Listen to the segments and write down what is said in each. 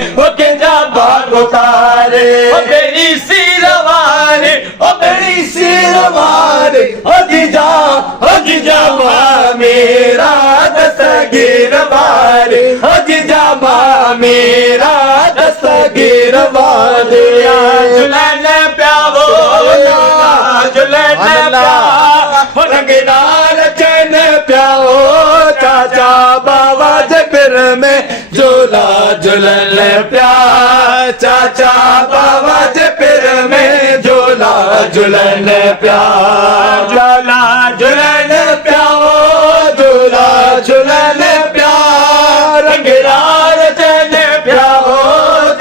ओ कंहिंजा बाग उतारे ओ बेड़ी सिर वारे ओ बेड़ी सिर वारे ओ जीजा मां मेरा दस्तगीर वारे ओ जीजा मां मेरा दस्तगीर वारे झुलन प्यावो झुलन प्यावो रंगदार चैन प्याओ चाचा बाबा जे पिर में झूला झुलन प्यार चाचा बाबा जे पिर में झूला झुलन प्यार झूला झुलन प्याओ झूला झुलन प्यार रंगदार चैन प्याओ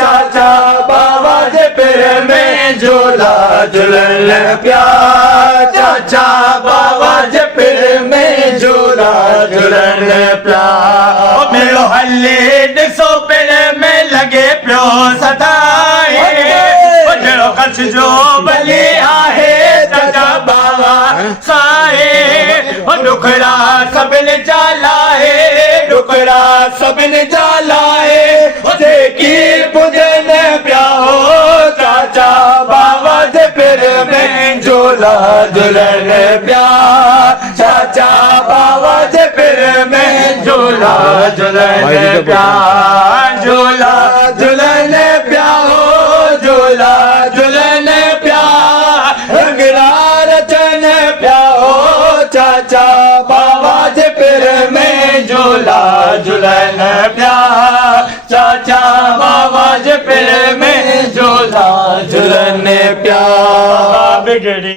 चाचा बाबा जे पिर में झूला झुलन प्यार चाचा बाबा जे पिर में झूला झुलन प्यार मेलो हले ॾिसो पिण में लॻे पियो सदाए जहिड़ो कच्छ जो भली आहे चाचा बाबा साए ॾुखड़ा सभिनी जा लाहे ॾुखड़ा सभिनी जा लाहे जेकी पुॼनि पिया हो चाचा बाबा जे पिर में झूला झुलन पिया चाचा बाबा जे पिर में झूला झुलन पिया झूला झुलन पिया हो झूला झुलन पिया रंगला रचन पिया हो चाचा बाबा जे पिर में झूला झुलन पिया चाचा बाबा जे पिर में झूला झुलन पिया बिगड़ी